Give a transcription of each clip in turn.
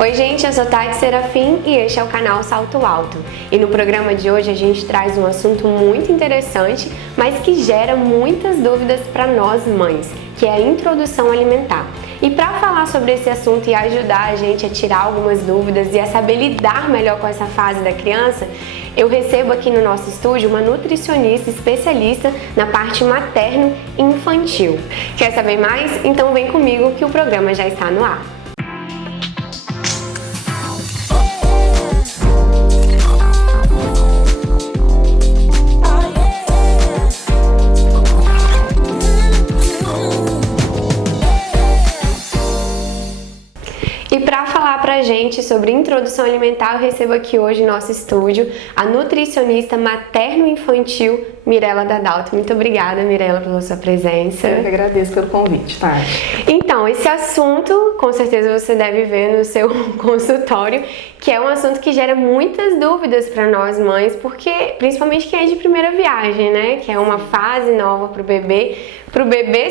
Oi gente, eu sou Tati Serafim e este é o canal Salto Alto. E no programa de hoje a gente traz um assunto muito interessante, mas que gera muitas dúvidas para nós mães, que é a introdução alimentar. E para falar sobre esse assunto e ajudar a gente a tirar algumas dúvidas e a saber lidar melhor com essa fase da criança, eu recebo aqui no nosso estúdio uma nutricionista especialista na parte materno e infantil. Quer saber mais? Então vem comigo que o programa já está no ar. E para falar pra gente sobre introdução alimentar, eu recebo aqui hoje no nosso estúdio a nutricionista materno-infantil Mirela Dadalto. Muito obrigada, Mirela, pela sua presença. Eu que agradeço pelo convite, tá? Então, esse assunto, com certeza você deve ver no seu consultório, que é um assunto que gera muitas dúvidas para nós mães, porque principalmente quem é de primeira viagem, né? Que é uma fase nova pro bebê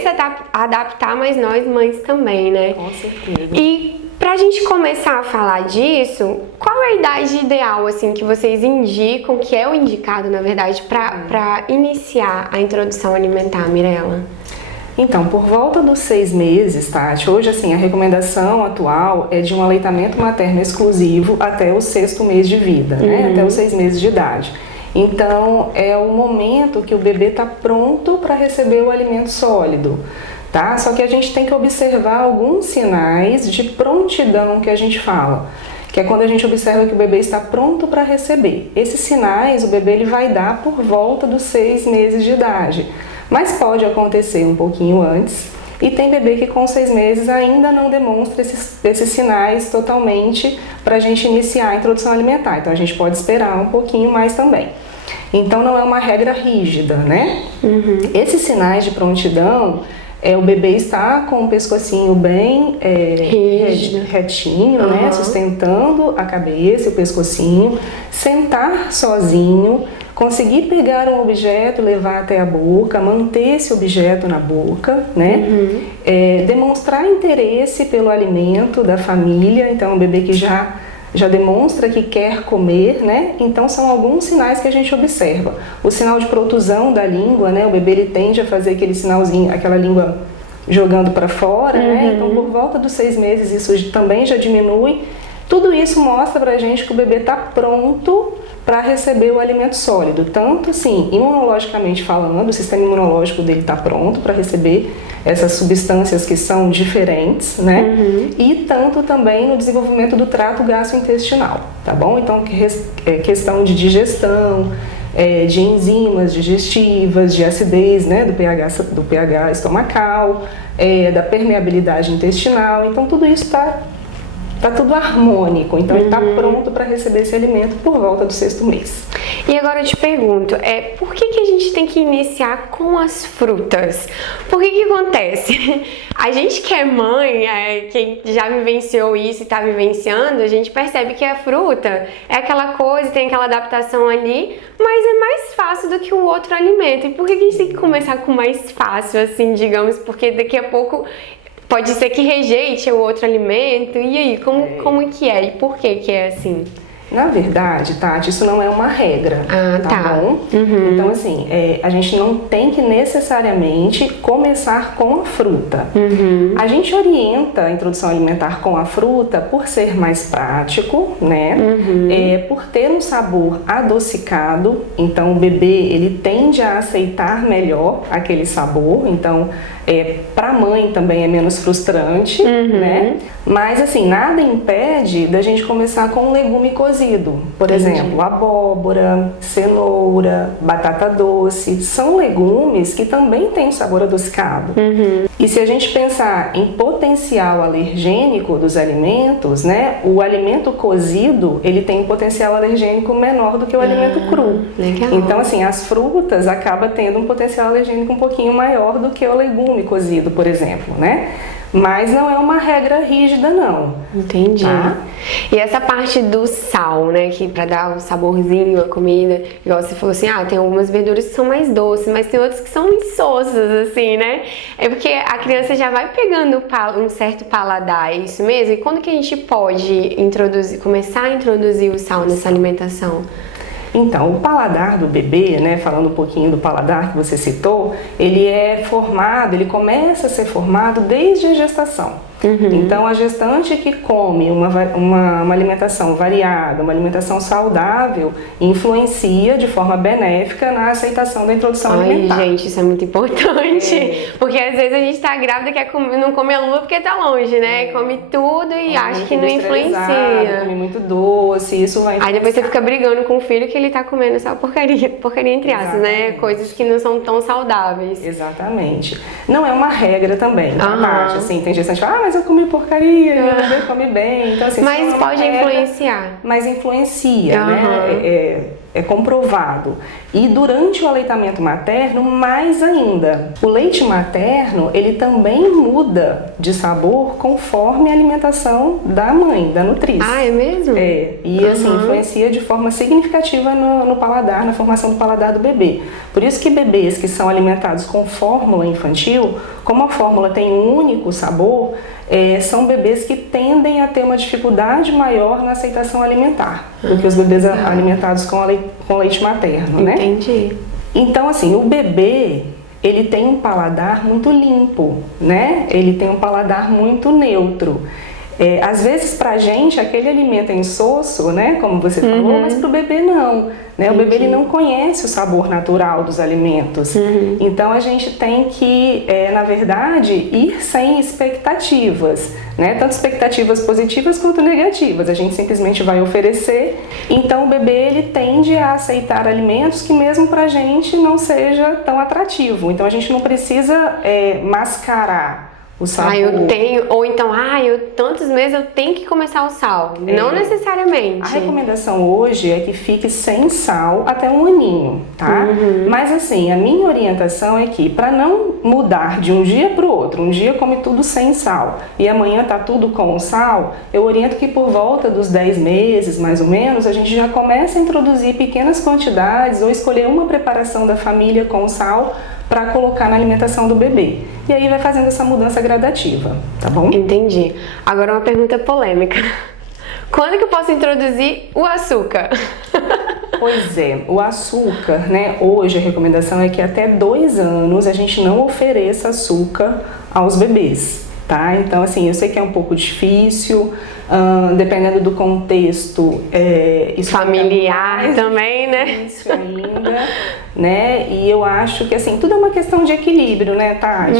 se adaptar, mas nós mães também, né? Com certeza. E pra gente começar a falar disso, qual é a idade ideal, assim, que vocês indicam, que é o indicado, na verdade, pra iniciar a introdução alimentar, Mirela? Então, por volta dos 6 meses, Tati, hoje, assim, a recomendação atual é de um aleitamento materno exclusivo até o 6º mês de vida, né? Até os 6 meses de idade. Então, é o momento que o bebê está pronto para receber o alimento sólido. Tá? Só que a gente tem que observar alguns sinais de prontidão que a gente fala, que é quando a gente observa que o bebê está pronto para receber. Esses sinais o bebê ele vai dar por volta dos 6 meses de idade, mas pode acontecer um pouquinho antes, e tem bebê que com 6 meses ainda não demonstra esses sinais totalmente para a gente iniciar a introdução alimentar, então a gente pode esperar um pouquinho mais também. Então não é uma regra rígida, né? Esses sinais de prontidão, o bebê está com o pescocinho bem retinho, né? Sustentando a cabeça, o pescocinho, sentar sozinho, conseguir pegar um objeto, levar até a boca, manter esse objeto na boca, né? Demonstrar interesse pelo alimento da família, então o bebê que já demonstra que quer comer, né? Então são alguns sinais que a gente observa. O sinal de protusão da língua, né? O bebê ele tende a fazer aquele sinalzinho, aquela língua jogando para fora, né? Então por volta dos 6 meses isso também já diminui. Tudo isso mostra pra gente que o bebê está pronto para receber o alimento sólido. Tanto assim, imunologicamente falando, o sistema imunológico dele está pronto para receber essas substâncias que são diferentes, né? E tanto também no desenvolvimento do trato gastrointestinal, tá bom? Então, questão de digestão, de enzimas digestivas, de acidez, né? do pH estomacal, da permeabilidade intestinal. Então, tudo isso está tudo harmônico, então ele está pronto para receber esse alimento por volta do 6º mês. E agora eu te pergunto, por que a gente tem que iniciar com as frutas? Por que acontece? A gente que é mãe, quem já vivenciou isso e está vivenciando, a gente percebe que a fruta é aquela coisa, tem aquela adaptação ali, mas é mais fácil do que o outro alimento. E por que a gente tem que começar com o mais fácil, assim, digamos, porque daqui a pouco pode ser que rejeite o outro alimento, e aí, como que é? E por que é assim? Na verdade, Tati, isso não é uma regra, tá bom? Então, assim, a gente não tem que necessariamente começar com a fruta. A gente orienta a introdução alimentar com a fruta por ser mais prático, né? Por ter um sabor adocicado, então o bebê, ele tende a aceitar melhor aquele sabor, então para a mãe também é menos frustrante, né? Mas assim, nada impede da gente começar com um legume cozido. Por exemplo, abóbora, cenoura, batata doce. São legumes que também têm um sabor adocicado. E se a gente pensar em potencial alergênico dos alimentos, né? O alimento cozido, ele tem um potencial alergênico menor do que o alimento cru. Legal. Então assim, as frutas acabam tendo um potencial alergênico um pouquinho maior do que o legume cozido, por exemplo, né? mas não é uma regra rígida não. Entendi. Tá? E essa parte do sal, né, que pra dar um saborzinho à comida, igual você falou assim, tem algumas verduras que são mais doces, mas tem outras que são insossas, assim, né? É porque a criança já vai pegando um certo paladar, é isso mesmo? E quando que a gente pode começar a introduzir o sal nessa alimentação? Então, o paladar do bebê, né, falando um pouquinho do paladar que você citou, ele começa a ser formado desde a gestação. Então, a gestante que come uma alimentação variada, uma alimentação saudável, influencia de forma benéfica na aceitação da introdução alimentar. Gente, isso é muito importante, porque às vezes a gente tá grávida e não come a lua porque tá longe, né? Come tudo e acha que não influencia. Come muito doce, isso vai influenciar. Aí depois você fica brigando com o filho que ele tá comendo só porcaria entre aspas, né? Coisas que não são tão saudáveis. Exatamente. Não é uma regra também, Tati? Assim, tem gestante que fala, mas eu comi porcaria, meu bebê come bem. Então, assim, mas pode influenciar. Mas influencia, né? É comprovado. E durante o aleitamento materno, mais ainda. O leite materno, ele também muda de sabor conforme a alimentação da mãe, da nutriz. É mesmo? E assim, influencia de forma significativa no paladar, na formação do paladar do bebê. Por isso que bebês que são alimentados com fórmula infantil, como a fórmula tem um único sabor, são bebês que tendem a ter uma dificuldade maior na aceitação alimentar do que os bebês alimentados com leite materno, né? Entendi. Então, assim, o bebê, ele tem um paladar muito limpo, né? Ele tem um paladar muito neutro. Às vezes, pra gente, aquele alimento é insosso, né? Como você falou, mas pro bebê não. Né? O bebê ele não conhece o sabor natural dos alimentos. Então, a gente tem que, na verdade, ir sem expectativas, né? Tanto expectativas positivas quanto negativas. A gente simplesmente vai oferecer. Então, o bebê ele tende a aceitar alimentos que mesmo pra gente não seja tão atrativo. Então, a gente não precisa mascarar o sabor. Ou então, tantos meses eu tenho que começar o sal. Não necessariamente. A recomendação hoje é que fique sem sal até 1 aninho, tá? Mas assim, a minha orientação é que para não mudar de um dia para o outro, um dia come tudo sem sal e amanhã tá tudo com sal, eu oriento que por volta dos 10 meses, mais ou menos, a gente já começa a introduzir pequenas quantidades ou escolher uma preparação da família com sal para colocar na alimentação do bebê. E aí vai fazendo essa mudança gradativa, tá bom? Entendi. Agora uma pergunta polêmica. Quando que eu posso introduzir o açúcar? Pois é, o açúcar, né? Hoje a recomendação é que até 2 anos a gente não ofereça açúcar aos bebês, tá? Então, assim, eu sei que é um pouco difícil, dependendo do contexto, isso familiar também, né? Difícil ainda, né? E eu acho que, assim, tudo é uma questão de equilíbrio, né, Tati?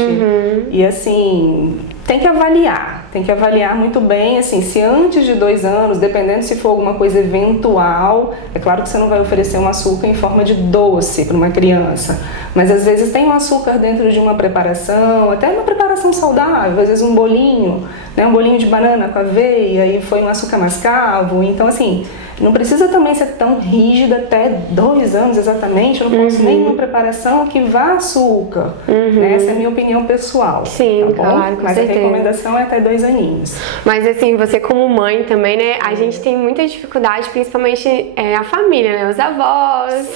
E, assim, tem que avaliar muito bem, assim, se antes de 2 anos, dependendo se for alguma coisa eventual, é claro que você não vai oferecer um açúcar em forma de doce para uma criança, mas às vezes tem um açúcar dentro de uma preparação, até uma preparação saudável, às vezes um bolinho, né, um bolinho de banana com aveia e foi um açúcar mascavo, então assim, não precisa também ser tão rígida até 2 anos exatamente, eu não posso nenhuma preparação que vá açúcar, né? Essa é a minha opinião pessoal. Sim, tá bom? claro, com mas certeza. A recomendação é até 2 aninhos. Mas assim, você como mãe também, né? A gente tem muita dificuldade, principalmente a família, né? Os avós,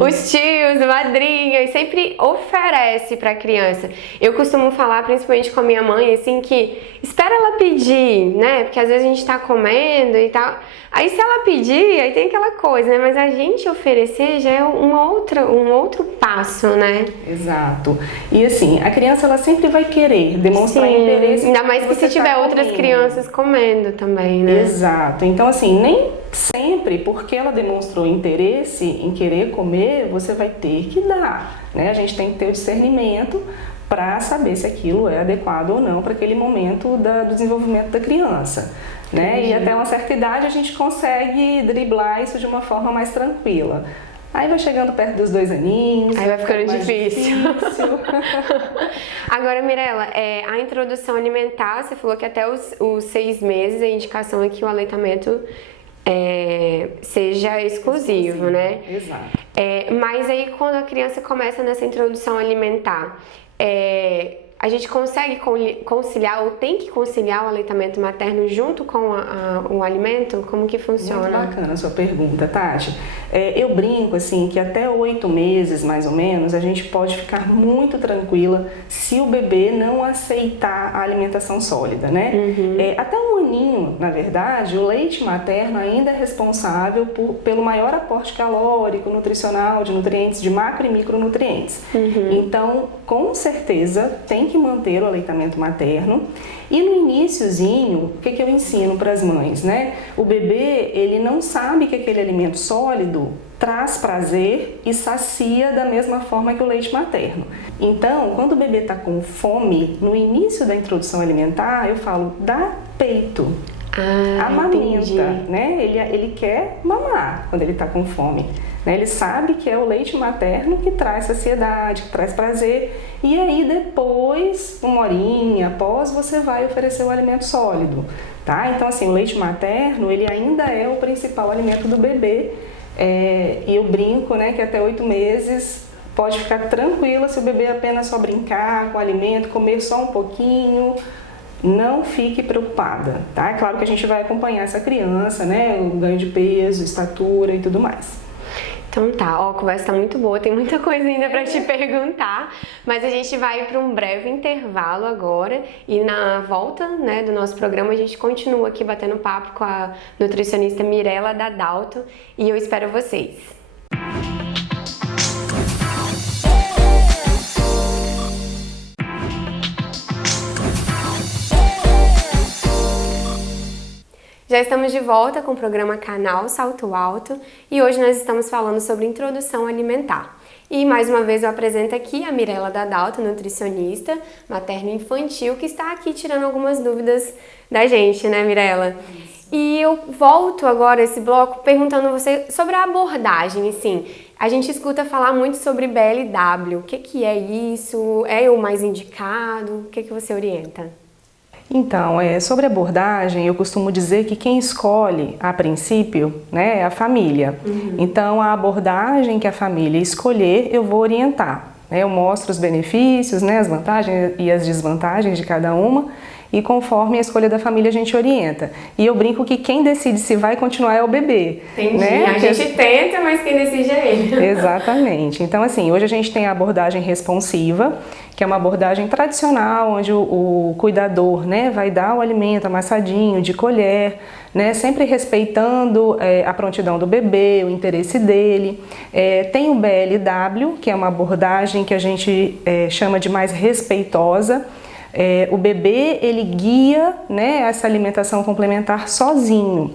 os tios, a madrinha, e sempre oferece pra criança. Eu costumo falar, principalmente com a minha mãe, assim, que espera ela pedir, né? Porque às vezes a gente tá comendo e tal. Aí se ela pedir, aí tem aquela coisa, né? Mas a gente oferecer já é um outro passo, né? Exato. E assim, a criança ela sempre vai querer demonstrar interesse. Ainda mais que se tiver outras crianças comendo também, né? Exato. Então assim, nem sempre porque ela demonstrou interesse em querer comer, você vai ter que dar, né? A gente tem que ter o discernimento para saber se aquilo é adequado ou não para aquele momento do desenvolvimento da criança. Né? E até uma certa idade a gente consegue driblar isso de uma forma mais tranquila. Aí vai chegando perto dos 2 aninhos. Aí vai ficando difícil. Agora, Mirella, a introdução alimentar, você falou que até os 6 meses a indicação é que o aleitamento seja exclusivo, né? Exato. Mas aí quando a criança começa nessa introdução alimentar, a gente consegue conciliar ou tem que conciliar o aleitamento materno junto com o alimento? Como que funciona? Muito bacana a sua pergunta, Tati. Eu brinco assim que até 8 meses, mais ou menos, a gente pode ficar muito tranquila se o bebê não aceitar a alimentação sólida, né? Até 1 aninho, na verdade, o leite materno ainda é responsável pelo maior aporte calórico, nutricional, de nutrientes, de macro e micronutrientes. Então, com certeza, tem que manter o aleitamento materno. E no iniciozinho, o que eu ensino para as mães, né? O bebê, ele não sabe que aquele alimento sólido traz prazer e sacia da mesma forma que o leite materno. Então, quando o bebê está com fome, no início da introdução alimentar, eu falo, dá peito. Amamenta, né? Ele quer mamar quando ele está com fome. Né? Ele sabe que é o leite materno que traz saciedade, que traz prazer. E aí depois, 1 horinha após, você vai oferecer o alimento sólido. Tá? Então assim, o leite materno, ele ainda é o principal alimento do bebê. E eu brinco, né, que até 8 meses pode ficar tranquila se o bebê apenas só brincar com o alimento, comer só um pouquinho. Não fique preocupada, tá? É claro que a gente vai acompanhar essa criança, né? O ganho de peso, estatura e tudo mais. Então tá, a conversa tá muito boa, tem muita coisa ainda para te perguntar, mas a gente vai para um breve intervalo agora e na volta, né, do nosso programa a gente continua aqui batendo papo com a nutricionista Mirela da Dalto e eu espero vocês. Já estamos de volta com o programa Canal Salto Alto e hoje nós estamos falando sobre introdução alimentar. E mais uma vez eu apresento aqui a Mirela da Dalto, nutricionista materno-infantil, que está aqui tirando algumas dúvidas da gente, né, Mirela? E eu volto agora esse bloco perguntando a você sobre a abordagem, assim. A gente escuta falar muito sobre BLW. O que é isso? É o mais indicado? O que você orienta? Então, sobre abordagem, eu costumo dizer que quem escolhe, a princípio, né, é a família. Então, a abordagem que a família escolher, eu vou orientar. Eu mostro os benefícios, né, as vantagens e as desvantagens de cada uma. E conforme a escolha da família a gente orienta. E eu brinco que quem decide se vai continuar é o bebê. Entendi. Né? A gente tenta, mas quem decide é ele. Exatamente. Então assim, hoje a gente tem a abordagem responsiva, que é uma abordagem tradicional, onde o cuidador, né, vai dar o alimento amassadinho, de colher, né, sempre respeitando a prontidão do bebê, o interesse dele. Tem o BLW, que é uma abordagem que a gente chama de mais respeitosa. O bebê, ele guia, né, essa alimentação complementar sozinho.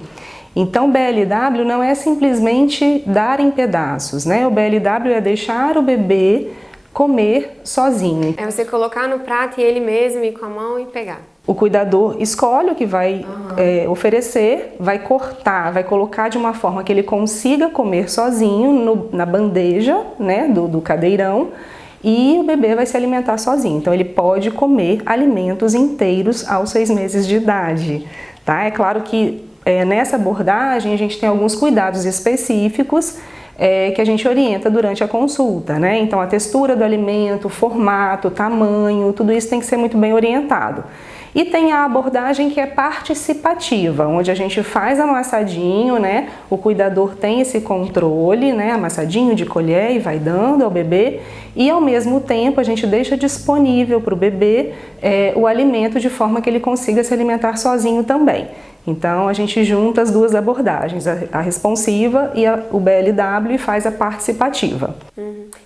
Então, o BLW não é simplesmente dar em pedaços, né? O BLW é deixar o bebê comer sozinho. É você colocar no prato e ele mesmo ir com a mão e pegar. O cuidador escolhe o que vai oferecer, vai cortar, vai colocar de uma forma que ele consiga comer sozinho na bandeja, né, do cadeirão. E o bebê vai se alimentar sozinho, então ele pode comer alimentos inteiros aos 6 meses de idade, tá? É claro que nessa abordagem a gente tem alguns cuidados específicos que a gente orienta durante a consulta, né? Então a textura do alimento, o formato, o tamanho, tudo isso tem que ser muito bem orientado. E tem a abordagem que é participativa, onde a gente faz amassadinho, né? O cuidador tem esse controle, né? Amassadinho de colher e vai dando ao bebê. E ao mesmo tempo a gente deixa disponível para o bebê o alimento de forma que ele consiga se alimentar sozinho também. Então a gente junta as duas abordagens, a responsiva e o BLW, e faz a participativa.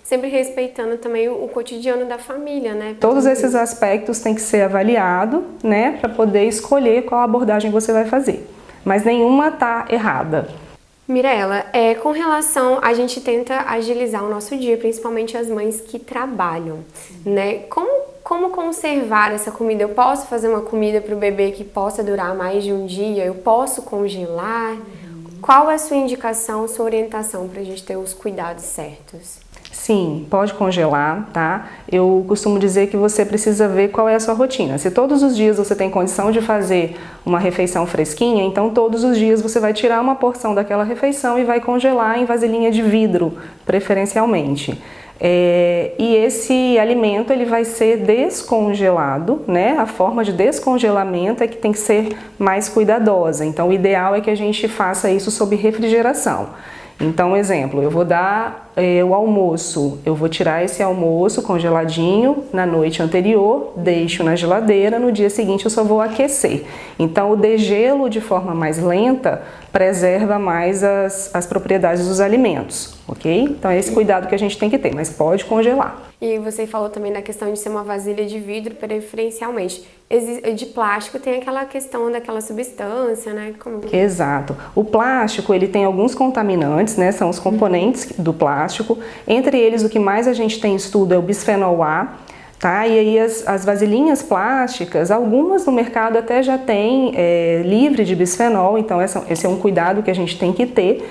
Sempre respeitando também o cotidiano da família, né? Todos esses aspectos têm que ser avaliados, né, para poder escolher qual abordagem você vai fazer. Mas nenhuma está errada. Mirela, com relação, a gente tenta agilizar o nosso dia, principalmente as mães que trabalham, né? Como conservar essa comida? Eu posso fazer uma comida para o bebê que possa durar mais de um dia? Eu posso congelar? Qual é a sua indicação, sua orientação para a gente ter os cuidados certos? Sim, pode congelar, tá? Eu costumo dizer que você precisa ver qual é a sua rotina. Se todos os dias você tem condição de fazer uma refeição fresquinha, então todos os dias você vai tirar uma porção daquela refeição e vai congelar em vasilhinha de vidro, preferencialmente. E esse alimento ele vai ser descongelado, né? A forma de descongelamento é que tem que ser mais cuidadosa. Então, o ideal é que a gente faça isso sob refrigeração. Então, exemplo, eu vou dar o almoço, eu vou tirar esse almoço congeladinho na noite anterior, deixo na geladeira, no dia seguinte eu só vou aquecer. Então, o degelo de forma mais lenta preserva mais as propriedades dos alimentos, ok? Então, é esse cuidado que a gente tem que ter, mas pode congelar. E você falou também da questão de ser uma vasilha de vidro preferencialmente. De plástico tem aquela questão daquela substância, né? Exato. O plástico, ele tem alguns contaminantes, né? São os componentes do plástico. Entre eles, o que mais a gente tem estudo é o bisfenol A, tá? E aí as vasilhinhas plásticas, algumas no mercado até já tem livre de bisfenol, então esse é um cuidado que a gente tem que ter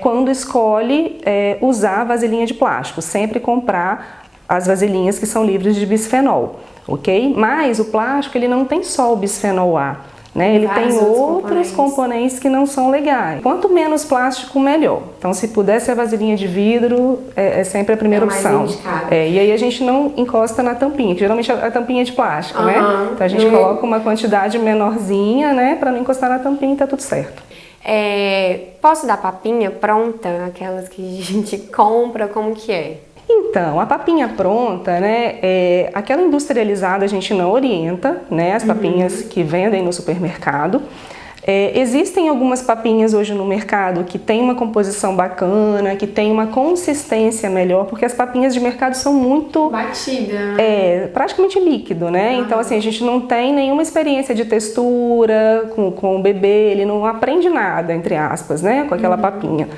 quando escolhe usar a vasilhinha de plástico. Sempre comprar as vasilhinhas que são livres de bisfenol, ok? Mas o plástico, ele não tem só o bisfenol A, né? Ele tem outros componentes que não são legais. Quanto menos plástico, melhor. Então, se puder ser a vasilhinha de vidro, é sempre a primeira opção. E aí a gente não encosta na tampinha, que geralmente a tampinha é de plástico, né? Então a gente coloca uma quantidade menorzinha, né? Para não encostar na tampinha e tá tudo certo. Posso dar papinha pronta, aquelas que a gente compra, como que é? Então, a papinha pronta, né, aquela industrializada a gente não orienta, né, as papinhas que vendem no supermercado. Existem algumas papinhas hoje no mercado que tem uma composição bacana, que tem uma consistência melhor, porque as papinhas de mercado são muito... batida. Praticamente líquido, né? Então, assim, a gente não tem nenhuma experiência de textura com o bebê, ele não aprende nada, entre aspas, né, com aquela papinha.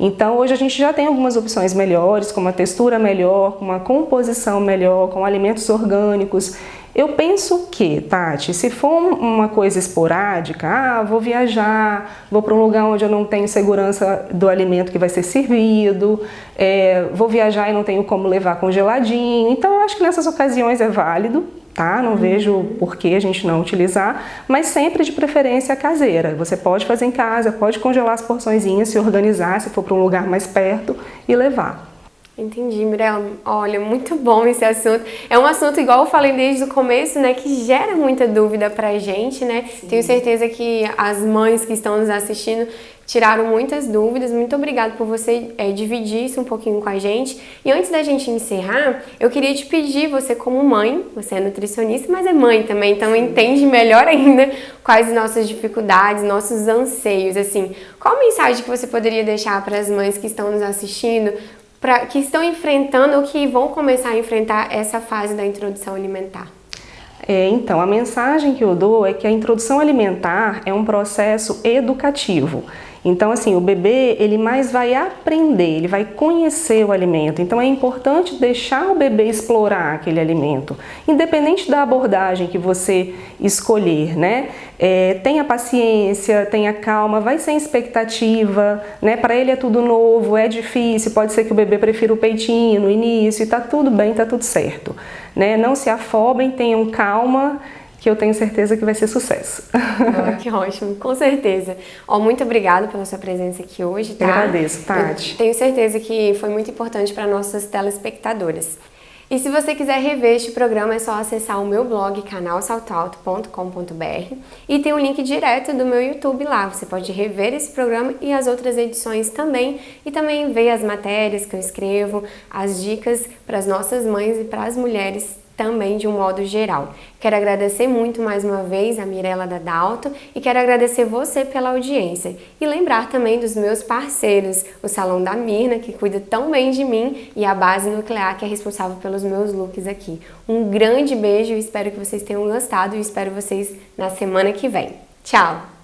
Então, hoje a gente já tem algumas opções melhores, com uma textura melhor, com uma composição melhor, com alimentos orgânicos. Eu penso que, Tati, se for uma coisa esporádica, vou viajar, vou para um lugar onde eu não tenho segurança do alimento que vai ser servido, vou viajar e não tenho como levar congeladinho. Então, eu acho que nessas ocasiões é válido. Tá? Não vejo por que a gente não utilizar, mas sempre de preferência caseira. Você pode fazer em casa, pode congelar as porçõezinhas, se organizar, se for para um lugar mais perto e levar. Entendi, Mirella. Olha, muito bom esse assunto. É um assunto, igual eu falei desde o começo, né, que gera muita dúvida pra gente, né? Sim. Tenho certeza que as mães que estão nos assistindo tiraram muitas dúvidas. Muito obrigada por você dividir isso um pouquinho com a gente. E antes da gente encerrar, eu queria te pedir, você como mãe, você é nutricionista, mas é mãe também, então entende melhor ainda quais nossas dificuldades, nossos anseios, assim. Qual a mensagem que você poderia deixar para as mães que estão nos assistindo, que estão enfrentando ou que vão começar a enfrentar essa fase da introdução alimentar? Então, a mensagem que eu dou é que a introdução alimentar é um processo educativo. Então, assim, o bebê, ele mais vai aprender, ele vai conhecer o alimento. Então, é importante deixar o bebê explorar aquele alimento, independente da abordagem que você escolher, né? Tenha paciência, tenha calma, vai sem expectativa, né? Para ele é tudo novo, é difícil, pode ser que o bebê prefira o peitinho no início e tá tudo bem, tá tudo certo, né? Não se afobem, tenham calma, que eu tenho certeza que vai ser sucesso. Que ótimo, com certeza. Muito obrigada pela sua presença aqui hoje, tá? Eu agradeço, Tati. Tenho certeza que foi muito importante para nossas telespectadoras. E se você quiser rever este programa, é só acessar o meu blog, canalsaltoalto.com.br, e tem um link direto do meu YouTube lá. Você pode rever esse programa e as outras edições também, e também ver as matérias que eu escrevo, as dicas para as nossas mães e para as mulheres também de um modo geral. Quero agradecer muito mais uma vez a Mirella da Dalto e quero agradecer você pela audiência. E lembrar também dos meus parceiros, o Salão da Mirna, que cuida tão bem de mim, e a Base Nuclear, que é responsável pelos meus looks aqui. Um grande beijo, espero que vocês tenham gostado e espero vocês na semana que vem. Tchau!